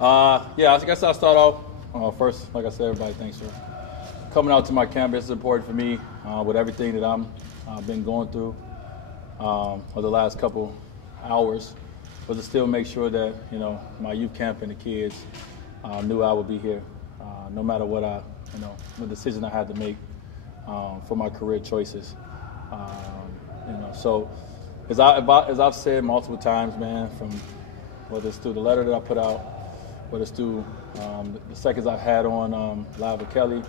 Yeah, I guess I'll start off. First, like I said, everybody, thanks for coming out to my camp. This is important for me with everything that I've been going through for the last couple hours. But to still make sure that, my youth camp and the kids knew I would be here, no matter what what decision I had to make for my career choices. So as I've said multiple times, man, from whether it's through the letter that I put out, whether it's through the seconds I've had on Live with Kelly,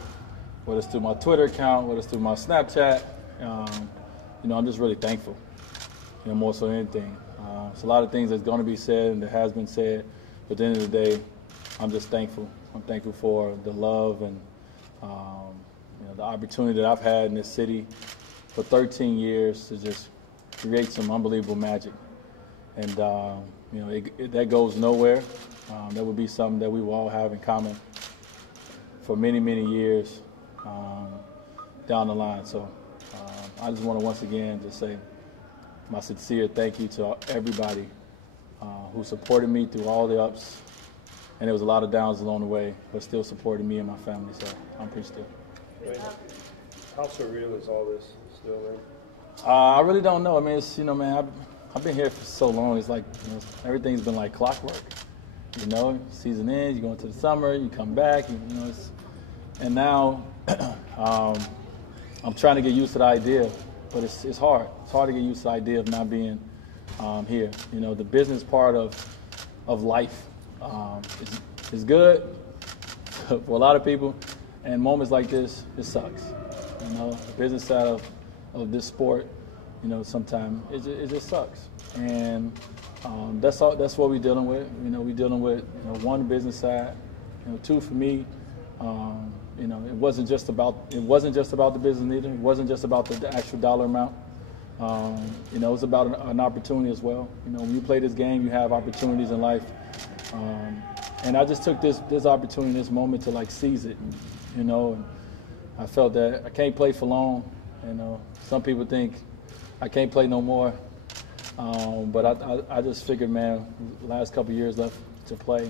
whether it's through my Twitter account, whether it's through my Snapchat, I'm just really thankful, more so than anything. It's a lot of things that's going to be said and that has been said, but at the end of the day, I'm just thankful. I'm thankful for the love and the opportunity that I've had in this city for 13 years to just create some unbelievable magic. And, that goes nowhere. That would be something that we will all have in common for many, many years down the line. So I just want to once again just say my sincere thank you to everybody who supported me through all the ups. And there was a lot of downs along the way, but still supported me and my family. So I'm appreciative. How surreal is all this still, man? I really don't know. I mean, it's, man, I've been here for so long. It's like, everything's been like clockwork. Season ends, you go into the summer, you come back, and now I'm trying to get used to the idea, but it's hard. It's hard to get used to the idea of not being here. The business part of life is good for a lot of people, and moments like this, it sucks. The business side of this sport, sometimes it just sucks, and that's what we're dealing with. We're dealing with one, business side. Two, for me, it wasn't just about the business neither. It wasn't just about the actual dollar amount. It was about an opportunity as well. When you play this game, you have opportunities in life, and I just took this opportunity, this moment to seize it. And I felt that I can't play for long. Some people think I can't play no more. But I just figured, man, the last couple of years left to play,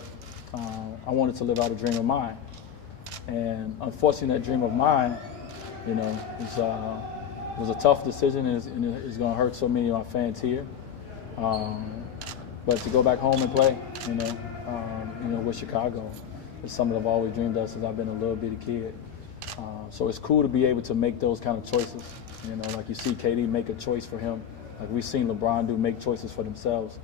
I wanted to live out a dream of mine. And unfortunately, that dream of mine, was a tough decision, and it's going to hurt so many of my fans here. But to go back home and play, with Chicago, is something I've always dreamed of since I've been a little bitty kid. So it's cool to be able to make those kind of choices. Like you see KD make a choice for him. Like we've seen LeBron make choices for themselves.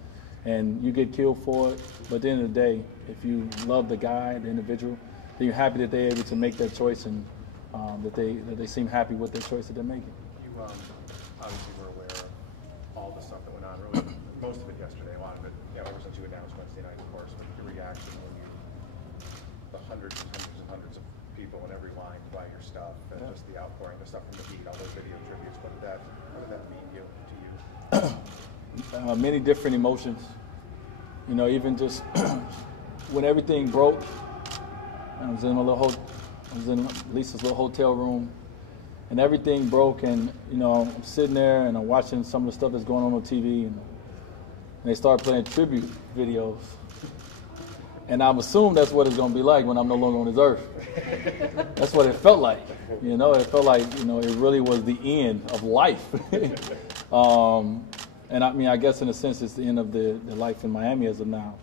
And you get killed for it, but at the end of the day, if you love the guy, the individual, then you're happy that they're able to make that choice, and that they seem happy with their choice that they're making. You obviously were aware of all the stuff that went on, really, most of it yesterday, a lot of it, ever since you announced Wednesday night, of course, but your reaction when the hundreds and hundreds and hundreds of people in every line to buy your stuff, and just the outpouring, the stuff from the Heat, all those video tributes, what did that mean to you? Many different emotions. Even just when everything broke, I was in Lisa's little hotel room, and everything broke, and I'm sitting there and I'm watching some of the stuff that's going on TV, and they start playing tribute videos. And I've assumed that's what it's going to be like when I'm no longer on this earth. That's what it felt like. It felt like, it really was the end of life. And I mean, I guess in a sense, it's the end of the life in Miami as of now.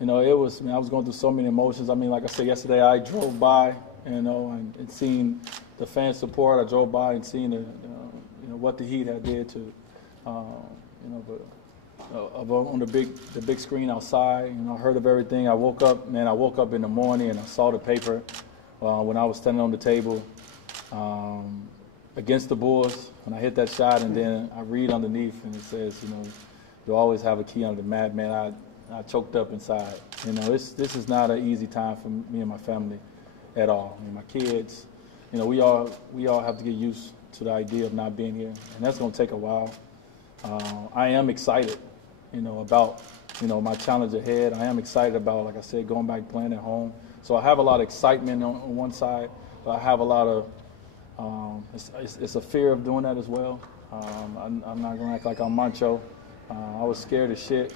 It was, I was going through so many emotions. I mean, like I said yesterday, I drove by, and seen the fan support. I drove by and seen what the Heat had did to, on the big screen outside. I heard of everything. I woke up in the morning and I saw the paper when I was standing on the table against the Bulls, and I hit that shot, and then I read underneath and it says, you always have a key under the mat. Man, I choked up inside. This is not an easy time for me and my family at all. My kids, we all have to get used to the idea of not being here, and that's going to take a while. I am excited, about, my challenge ahead. I am excited about, like I said, going back playing at home. So I have a lot of excitement on one side, but I have a lot of, it's a fear of doing that as well. I'm not going to act like I'm macho. I was scared as shit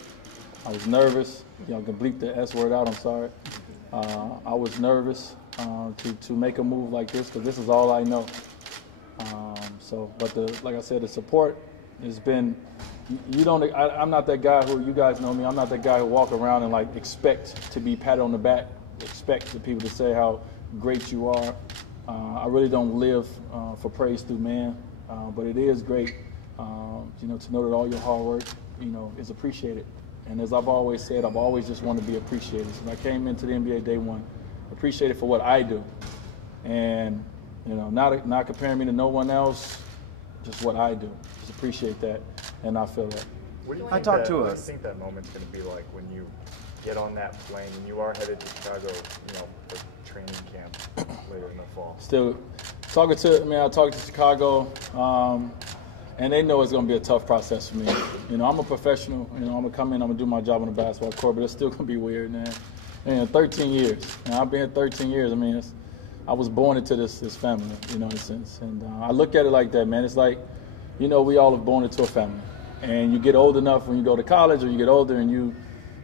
I was nervous. Y'all can bleep the S word out, I'm sorry. I was nervous to make a move like this because this is all I know. But like I said, the support has been, I'm not that guy who, you guys know me, I'm not that guy who walk around and like expect to be patted on the back, expect the people to say how great you are. I really don't live for praise through man, but it is great, to know that all your hard work, is appreciated. And as I've always said, I've always just wanted to be appreciated. So I came into the NBA day one, appreciated for what I do. And, not comparing me to no one else, just what I do. Just appreciate that, and I feel that. What do you think what do you think that moment's going to be like when you get on that plane and you are headed to Chicago, for training camp later in the fall? Still talking to Chicago, and they know it's going to be a tough process for me. I'm a professional. I'm going to come in, I'm going to do my job on the basketball court, but it's still going to be weird, man. 13 years. I've been here 13 years. I was born into this family, in a sense. And I look at it like that, man. It's like, we all are born into a family. And you get old enough when you go to college, or you get older and you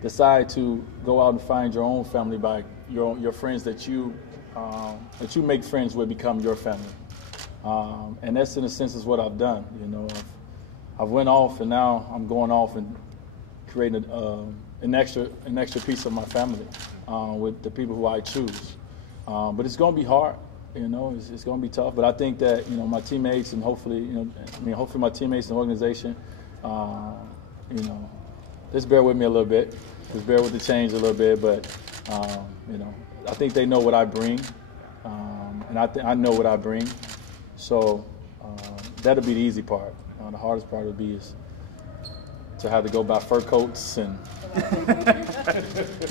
decide to go out and find your own family by your friends that you make friends with become your family. And that's, in a sense, is what I've done. I've went off, and now I'm going off and creating an extra piece of my family with the people who I choose. But it's going to be hard, it's going to be tough. But I think that, my teammates and hopefully my teammates and organization, just bear with me a little bit. Just bear with the change a little bit. But, I think they know what I bring. And I know what I bring. So that'll be the easy part. The hardest part would be is to have to go buy fur coats and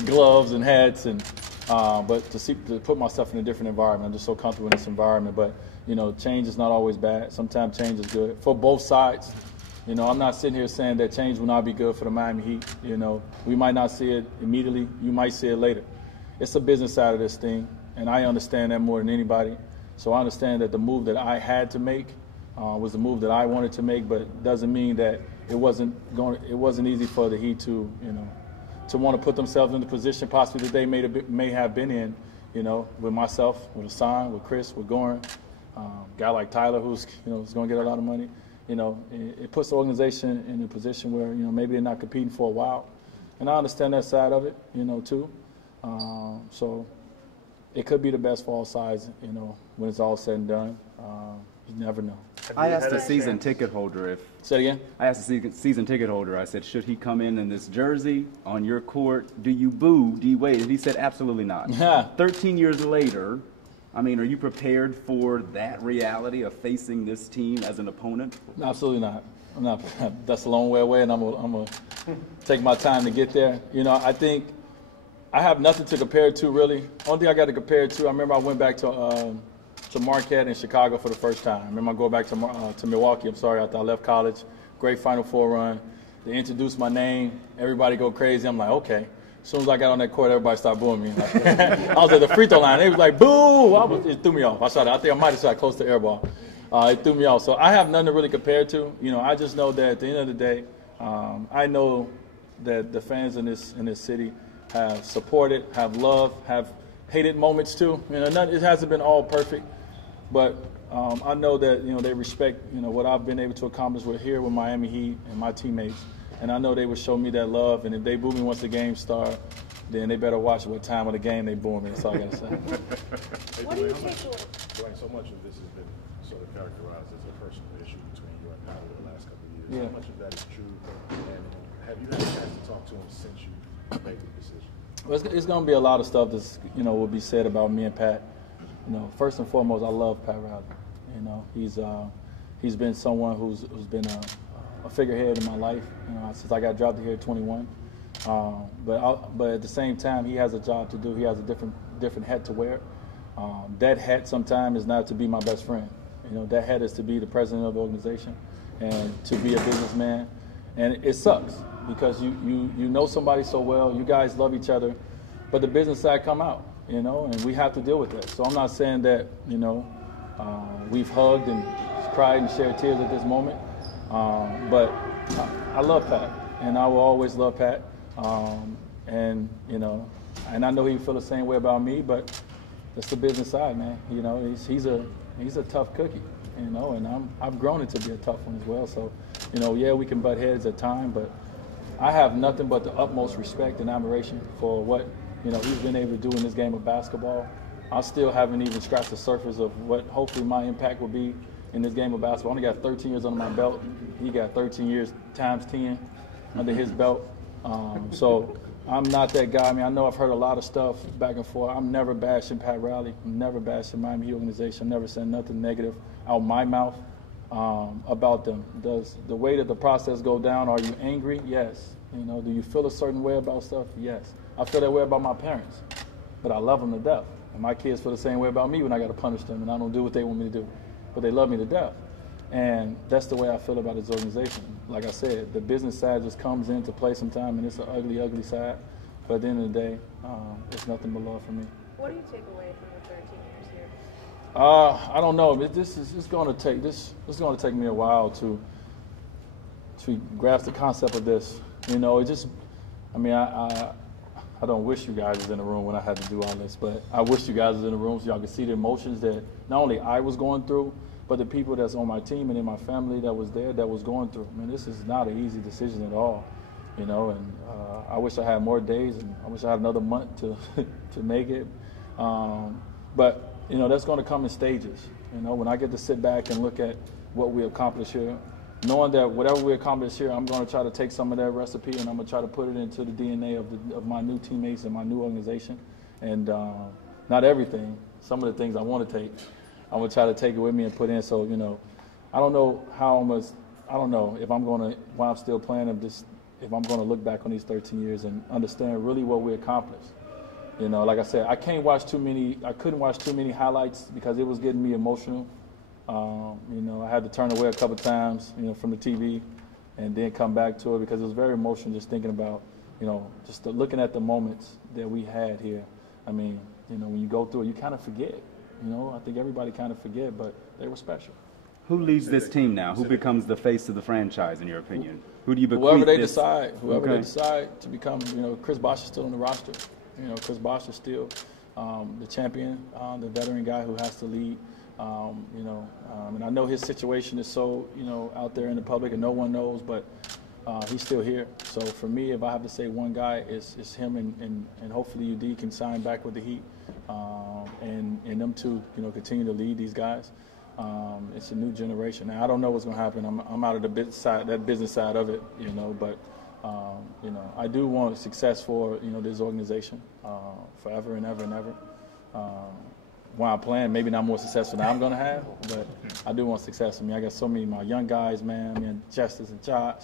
gloves and hats but to put myself in a different environment. I'm just so comfortable in this environment. But, change is not always bad. Sometimes change is good for both sides. I'm not sitting here saying that change will not be good for the Miami Heat. We might not see it immediately. You might see it later. It's a business side of this thing, and I understand that more than anybody. So I understand that the move that I had to make was the move that I wanted to make, but it doesn't mean that it wasn't easy for the Heat to want to put themselves in the position possibly that they may have been in, with myself, with Hassan, with Chris, with Goran, guy like Tyler who's going to get a lot of money. It puts the organization in a position where maybe they're not competing for a while, and I understand that side of it, too. So it could be the best for all sides, when it's all said and done. You never know. I asked a season ticket holder Say it again? I asked a season ticket holder, I said, should he come in this jersey on your court? Do you boo D-Wade? And he said, absolutely not. 13 years later, are you prepared for that reality of facing this team as an opponent? Absolutely not. I'm not. That's a long way away, and I'm gonna take my time to get there. I think I have nothing to compare it to, really. Only thing I got to compare it to, I remember I went back to Marquette in Chicago for the first time. I remember I go back to Milwaukee, after I left college. Great Final Four run. They introduced my name. Everybody go crazy. I'm like, okay. As soon as I got on that court, everybody started booing me. I was at the free throw line. They was like, boo! It threw me off. I think I might have shot close to air ball. It threw me off. So I have nothing to really compare to. I just know that at the end of the day, I know that the fans in this city have supported, have loved, have hated moments too. It hasn't been all perfect, but I know that they respect what I've been able to accomplish with Miami Heat and my teammates, and I know they would show me that love. And if they boo me once the game starts, then they better watch what time of the game they boo me. That's all I gotta say. What do you take away? Dwayne, so much of this has been sort of characterized as a personal issue between you and Pat over the last couple of years. Yeah. How much of that is true? And have you had a chance to talk to him since you made the decision? Well, it's going to be a lot of stuff that's will be said about me and Pat. First and foremost, I love Pat Riley. He's been someone who's been a figurehead in my life. Since I got drafted here at 21. But at the same time, he has a job to do. He has a different hat to wear. That hat sometimes is not to be my best friend. That hat is to be the president of the organization and to be a businessman. And it sucks because you know somebody so well, you guys love each other, but the business side come out, and we have to deal with that. So I'm not saying that, we've hugged and cried and shared tears at this moment, but I love Pat, and I will always love Pat. And, you know, and I know he feel the same way about me, but that's the business side, man. You know, he's a tough cookie, you know, and I've grown into be a tough one as well. So, you know, yeah, we can butt heads at times, but I have nothing but the utmost respect and admiration for what, you know, he's been able to do in this game of basketball. I still haven't even scratched the surface of what hopefully my impact will be in this game of basketball. I only got 13 years under my belt. He got 13 years times 10 under his belt. So I'm not that guy. I mean, I know I've heard a lot of stuff back and forth. I'm never bashing Pat Riley. I'm never bashing Miami Heat organization. I'm never saying nothing negative out my mouth about them. Does the way that the process go down, are you angry? Yes. You know, do you feel a certain way about stuff? Yes. I feel that way about my parents, but I love them to death. And my kids feel the same way about me when I got to punish them and I don't do what they want me to do. But they love me to death. And that's the way I feel about this organization. Like I said, the business side just comes into play sometime, and it's an ugly, ugly side. But at the end of the day, it's nothing but love for me. What do you take away from the 13 years here? I don't know. It's going to take me a while to grasp the concept of this. You know, I don't wish you guys was in the room when I had to do all this, but I wish you guys was in the room so y'all could see the emotions that not only I was going through, but the people that's on my team and in my family that was there that was going through. I mean, this is not an easy decision at all, you know, and I wish I had more days and I wish I had another month to make it. But, you know, that's going to come in stages. You know, when I get to sit back and look at what we accomplished here, knowing that whatever we accomplish here, I'm going to try to take some of that recipe and I'm going to try to put it into the DNA of my new teammates and my new organization. And not everything, some of the things I want to take, I'm going to try to take it with me and put in. So, you know, I don't know if I'm going to, while I'm still playing, if I'm going to look back on these 13 years and understand really what we accomplished. You know, like I said, I couldn't watch too many highlights because it was getting me emotional. You know, I had to turn away a couple times, you know, from the TV and then come back to it because it was very emotional just thinking about, you know, just looking at the moments that we had here. I mean, you know, when you go through it, you kind of forget. You know, I think everybody kind of forget, but they were special. Who leads this team now? Who becomes the face of the franchise, in your opinion? Who do you bequeath Whoever they this? decide to become, you know, Chris Bosh is still on the roster. You know, Chris Bosh is still the champion, the veteran guy who has to lead. You know, and I know his situation is so, you know, out there in the public and no one knows, but he's still here. So for me, if I have to say one guy, it's him and hopefully UD can sign back with the Heat and them two, you know, continue to lead these guys. It's a new generation. Now, I don't know what's going to happen. I'm out of the business side of it, you know, but, you know, I do want success for, you know, this organization forever and ever and ever. While I'm playing, maybe not more successful than I'm going to have, but I do want success. I mean, I got so many of my young guys, man. I mean, Justice and Josh.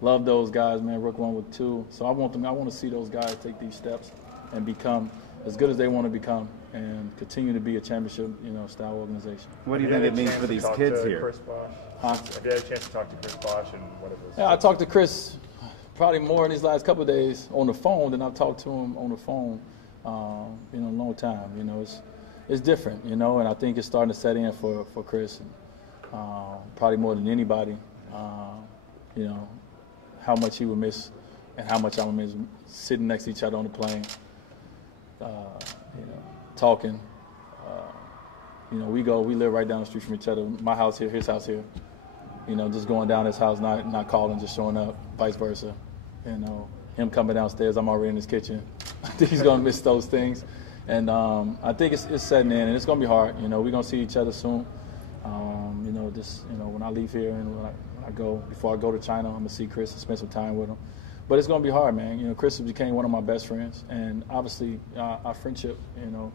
Love those guys, man. Rook 1 with 2. So I want to see those guys take these steps and become as good as they want to become and continue to be a championship, you know, style organization. What do you think it means for these kids here? Chris Bosh? Have you had a chance to talk to Chris Bosh and what it was? Yeah, I talked to Chris probably more in these last couple of days on the phone than I've talked to him on the phone. You know, a long time. You know, it's different. You know, and I think it's starting to set in for Chris, and, probably more than anybody. You know, how much he would miss, and how much I would miss sitting next to each other on the plane. You know, talking. You know, we live right down the street from each other. My house here, his house here. You know, just going down his house, not calling, just showing up, vice versa. You know, him coming downstairs, I'm already in his kitchen. I think he's going to miss those things. And I think it's setting in, and it's going to be hard. You know, we're going to see each other soon. You know, just, you know, when I leave here and before I go to China, I'm going to see Chris and spend some time with him. But it's going to be hard, man. You know, Chris became one of my best friends. And obviously, our friendship, you know,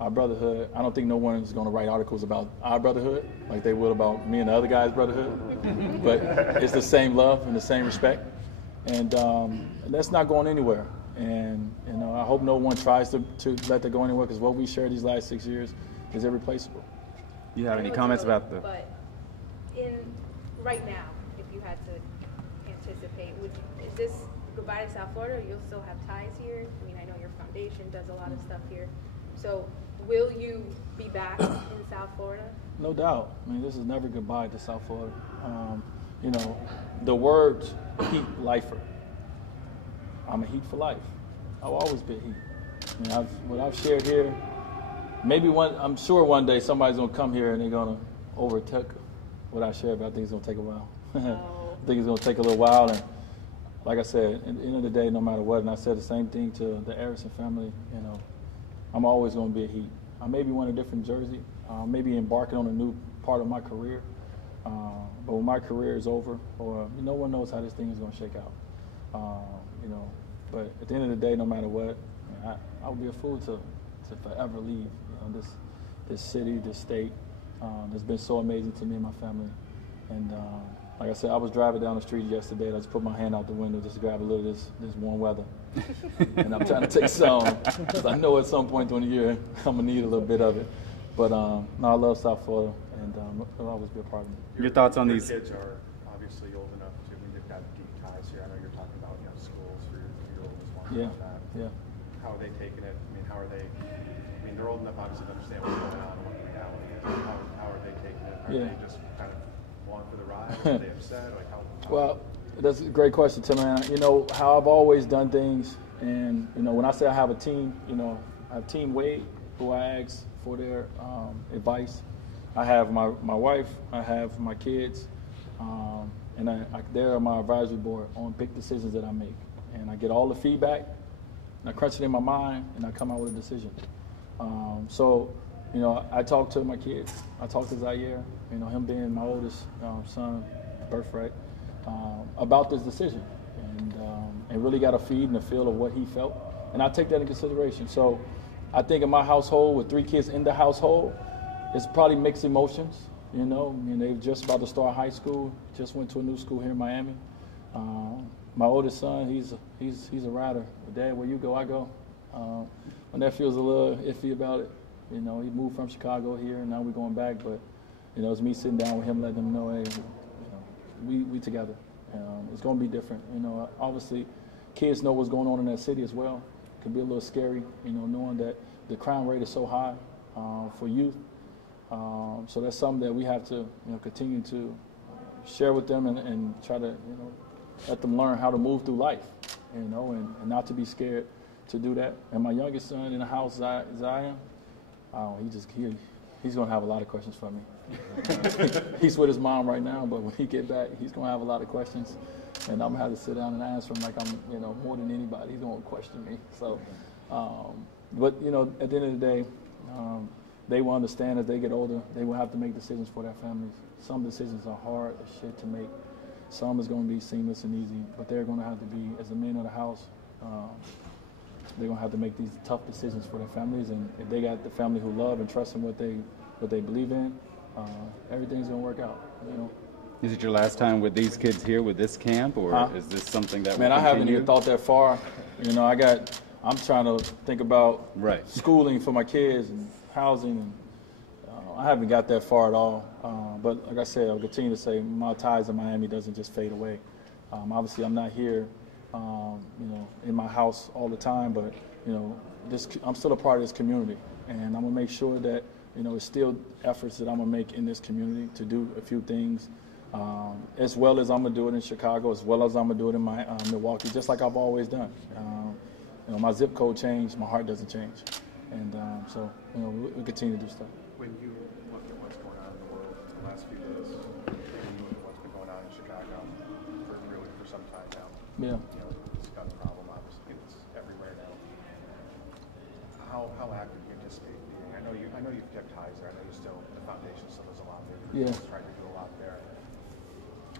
our brotherhood, I don't think no one is going to write articles about our brotherhood like they will about me and the other guy's brotherhood. But it's the same love and the same respect. And that's not going anywhere. And, you know, I hope no one tries to let that go anywhere because what we shared these last 6 years is irreplaceable. You have any comments about the... But right now, if you had to anticipate, is this goodbye to South Florida? You'll still have ties here? I mean, I know your foundation does a lot of stuff here. So will you be back in South Florida? No doubt. I mean, this is never goodbye to South Florida. You know, the words Heat lifer. I'm a Heat for life. I'll always be a Heat. I mean, what I've shared here, I'm sure one day somebody's gonna come here and they're gonna overtake what I shared, but I think it's gonna take a while. I think it's gonna take a little while, and like I said, at the end of the day, no matter what, and I said the same thing to the Harrison family, I'm always gonna be a Heat. I may be wearing a different jersey, maybe embarking on a new part of my career, but when my career is over, or no one knows how this thing is gonna shake out. But at the end of the day, no matter what, I would be a fool to forever leave this city, this state. It's been so amazing to me and my family. And like I said, I was driving down the street yesterday, and I just put my hand out the window just to grab a little of this warm weather. And I'm trying to take some, because I know at some point during the year I'm going to need a little bit of it. But no, I love South Florida, and it'll always be a part of me. Your thoughts on these? Your kids are obviously old enough to, they've got deep ties here. I know you're talking about schools for your oldest one. Yeah, that. yeah. How are they taking it? I mean, how are they? I mean, they're old enough obviously to understand what's going on and what the reality is. How are they taking it? Are they just kind of along for the ride? Are they upset? Like how well, that's a great question, Tim. Man, how I've always done things, and when I say I have a team, I have Team Wade, who I ask for their advice. I have my wife, I have my kids, and they're on my advisory board on big decisions that I make, and I get all the feedback. And I crunch it in my mind, and I come out with a decision. I talk to my kids. I talk to Zaire, him being my oldest son, birthright, about this decision, and really got a feed and a feel of what he felt. And I take that in consideration. So I think in my household, with 3 kids in the household, it's probably mixed emotions. They're just about to start high school, just went to a new school here in Miami. My oldest son, he's a rider. Dad, where you go, I go. My nephew's a little iffy about it. He moved from Chicago here, and now we're going back. But it's me sitting down with him, letting him know, hey, we together. It's going to be different. Obviously, kids know what's going on in that city as well. It can be a little scary, knowing that the crime rate is so high for youth. So that's something that we have to, continue to share with them and try to, let them learn how to move through life, and not to be scared to do that. And my youngest son in the house, Zion, he's going to have a lot of questions for me. He's with his mom right now, but when he get back, he's going to have a lot of questions, and I'm going to have to sit down and answer him like I'm, more than anybody. He's going to question me. So, but at the end of the day, they will understand as they get older, they will have to make decisions for their families. Some decisions are hard as shit to make. Some is going to be seamless and easy, but they're going to have to be, as the men of the house, they're going to have to make these tough decisions for their families. And if they got the family who love and trust in what they believe in, everything's going to work out. Is it your last time with these kids here with this camp, or is this something that will I haven't continue? even thought that far. I'm trying to think about schooling for my kids and housing, and I haven't got that far at all. But like I said, I'll continue to say my ties in Miami doesn't just fade away. Obviously, I'm not here, in my house all the time, but I'm still a part of this community, and I'm gonna make sure that it's still efforts that I'm gonna make in this community to do a few things, as well as I'm gonna do it in Chicago, as well as I'm gonna do it in my Milwaukee, just like I've always done. My zip code changed, my heart doesn't change, and so we continue to do stuff. When you look at what's going on in the world in the last few days, and you look at what's been going on in Chicago for some time now, it's got a problem. Obviously, it's everywhere now. How active do you anticipate being? I know you've kept ties there. I know you still the foundation still does a lot there. You're trying to do a lot there.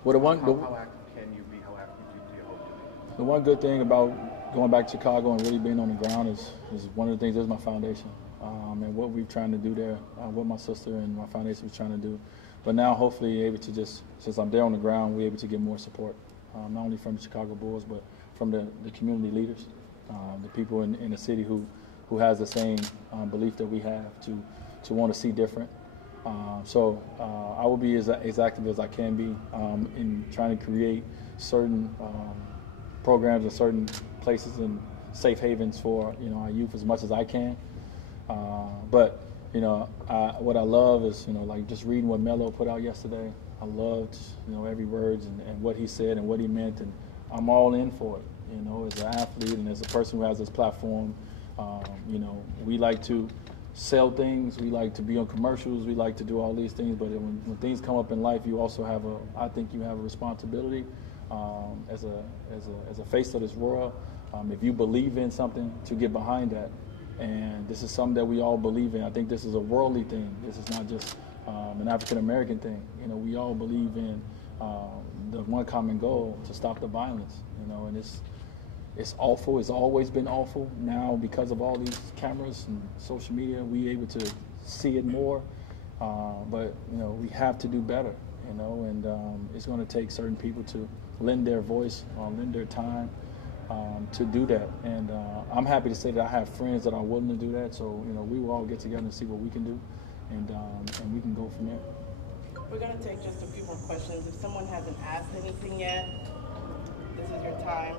Well, how active can you be? How active do you hope to be? The one good thing about going back to Chicago and really being on the ground is one of the things is my foundation. And what we're trying to do there, what my sister and my foundation was trying to do. But now hopefully able to since I'm there on the ground, we're able to get more support, not only from the Chicago Bulls, but from the community leaders, the people in the city who has the same belief that we have to want to see different. So I will be as active as I can be in trying to create certain programs in certain places and safe havens for our youth as much as I can. But what I love is like just reading what Melo put out yesterday. I loved every word and what he said and what he meant, and I'm all in for it. You know, as an athlete and as a person who has this platform, you know, we like to sell things, we like to be on commercials, we like to do all these things, but when things come up in life, you also have I think you have a responsibility as a face of this world. If you believe in something, to get behind that. And this is something that we all believe in. I think this is a worldly thing. This is not just an African-American thing. You know, we all believe in the one common goal, to stop the violence, you know, and it's awful. It's always been awful. Now, because of all these cameras and social media, we're able to see it more. But, you know, we have to do better, you know, and it's going to take certain people to lend their voice, lend their time to do that. And I'm happy to say that I have friends that are willing to do that. So, you know, we will all get together and see what we can do, and we can go from there. We're going to take just a few more questions. If someone hasn't asked anything yet, this is your time.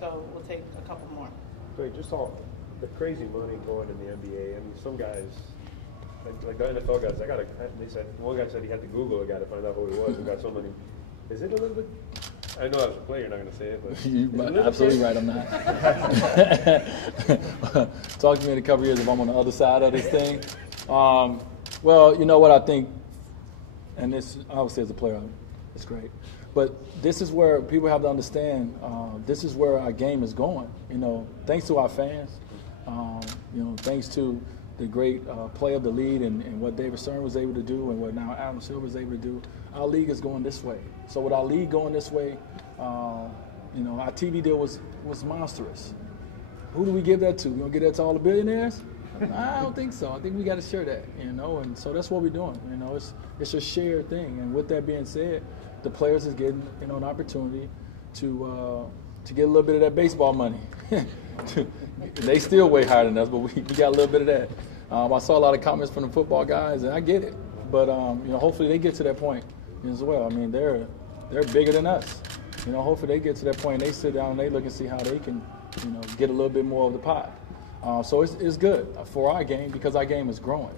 So we'll take a couple more. Wait, just all the crazy money going in the NBA. I mean, some guys, like the NFL guys, they said, one guy said he had to Google a guy to find out who he was who got so many. Is it a little bit? I know as a player you're not going to say it, but you're absolutely right, I'm not. Talk to me in a couple years if I'm on the other side of this thing. Well, you know what I think, and this obviously as a player, it's great. But this is where people have to understand, this is where our game is going. You know, thanks to our fans, you know, thanks to the great play of the league and what David Stern was able to do and what now Adam Silver is able to do, our league is going this way. So with our league going this way, you know, our TV deal was monstrous. Who do we give that to? We gonna give that to all the billionaires? I don't think so. I think we got to share that, you know, and so that's what we're doing. You know, it's a shared thing. And with that being said, the players is getting, you know, an opportunity to get a little bit of that baseball money. They still way higher than us, but we got a little bit of that. I saw a lot of comments from the football guys, and I get it. But you know, hopefully they get to that point as well. I mean, they're bigger than us. You know, hopefully they get to that point and they sit down and they look and see how they can, you know, get a little bit more of the pie. So it's good for our game because our game is growing.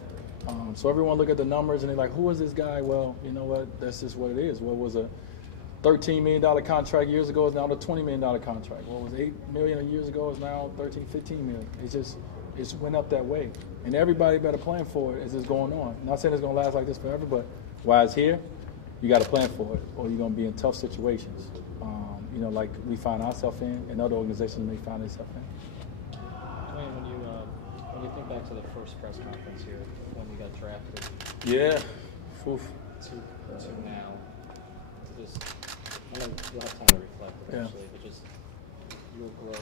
So everyone look at the numbers and they're like, who is this guy? Well, you know what? That's just what it is. What was a $13 million contract years ago is now the $20 million contract. What was $8 million years ago is now $13, $15 million. It's went up that way. And everybody better plan for it as it's going on. I'm not saying it's going to last like this forever, but while it's here, you got to plan for it or you're going to be in tough situations. You know, like we find ourselves in and other organizations may find themselves in. When you think back to the first press conference here, when you got drafted, yeah, oof. to now, just I know you'll have time to reflect eventually, but just your growth,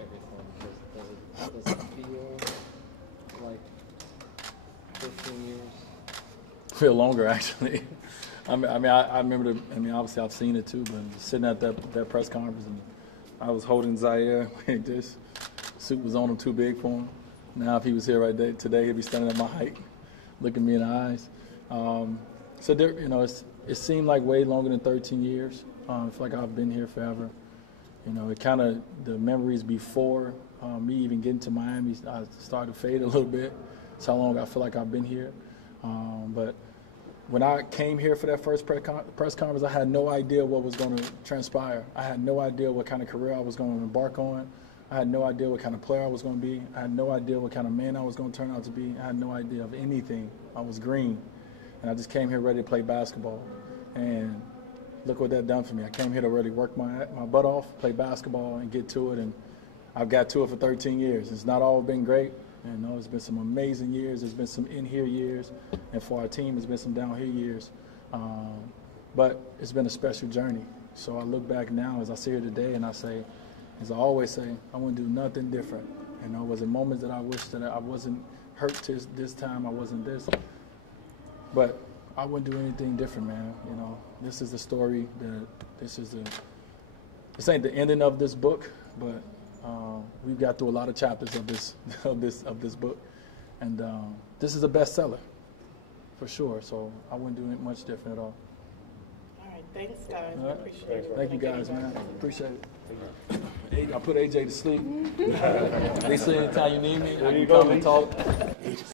everything. Does it feel like 15 years? Feel longer actually. I remember. Obviously I've seen it too, but sitting at that press conference and I was holding Zaire like this. Suit was on him too big for him. Now if he was here right there today, he'd be standing at my height, looking me in the eyes. So there, you know, it seemed like way longer than 13 years. I feel like I've been here forever. You know, it kind of, the memories before me even getting to Miami, I started to fade a little bit. That's how long I feel like I've been here. But when I came here for that first press conference, I had no idea what was going to transpire. I had no idea what kind of career I was going to embark on. I had no idea what kind of player I was going to be. I had no idea what kind of man I was going to turn out to be. I had no idea of anything. I was green. And I just came here ready to play basketball. And look what that done for me. I came here to really work my butt off, play basketball, and get to it. And I've got to it for 13 years. It's not all been great. You know, it's been some amazing years. There's been some in-here years. And for our team, it's been some down-here years. But it's been a special journey. So I look back now as I sit here today and I say, as I always say, I wouldn't do nothing different. You know, was there moments that I wish that I wasn't hurt this time, I wasn't this. But I wouldn't do anything different, man. You know, this is the story. This ain't the ending of this book, but we've got through a lot of chapters of this book, and this is a bestseller, for sure. So I wouldn't do much different at all. All right, thanks, guys. All right. Appreciate it. Thank you, guys, man. Appreciate it. I put AJ to sleep. They say anytime you need me, I can come and talk.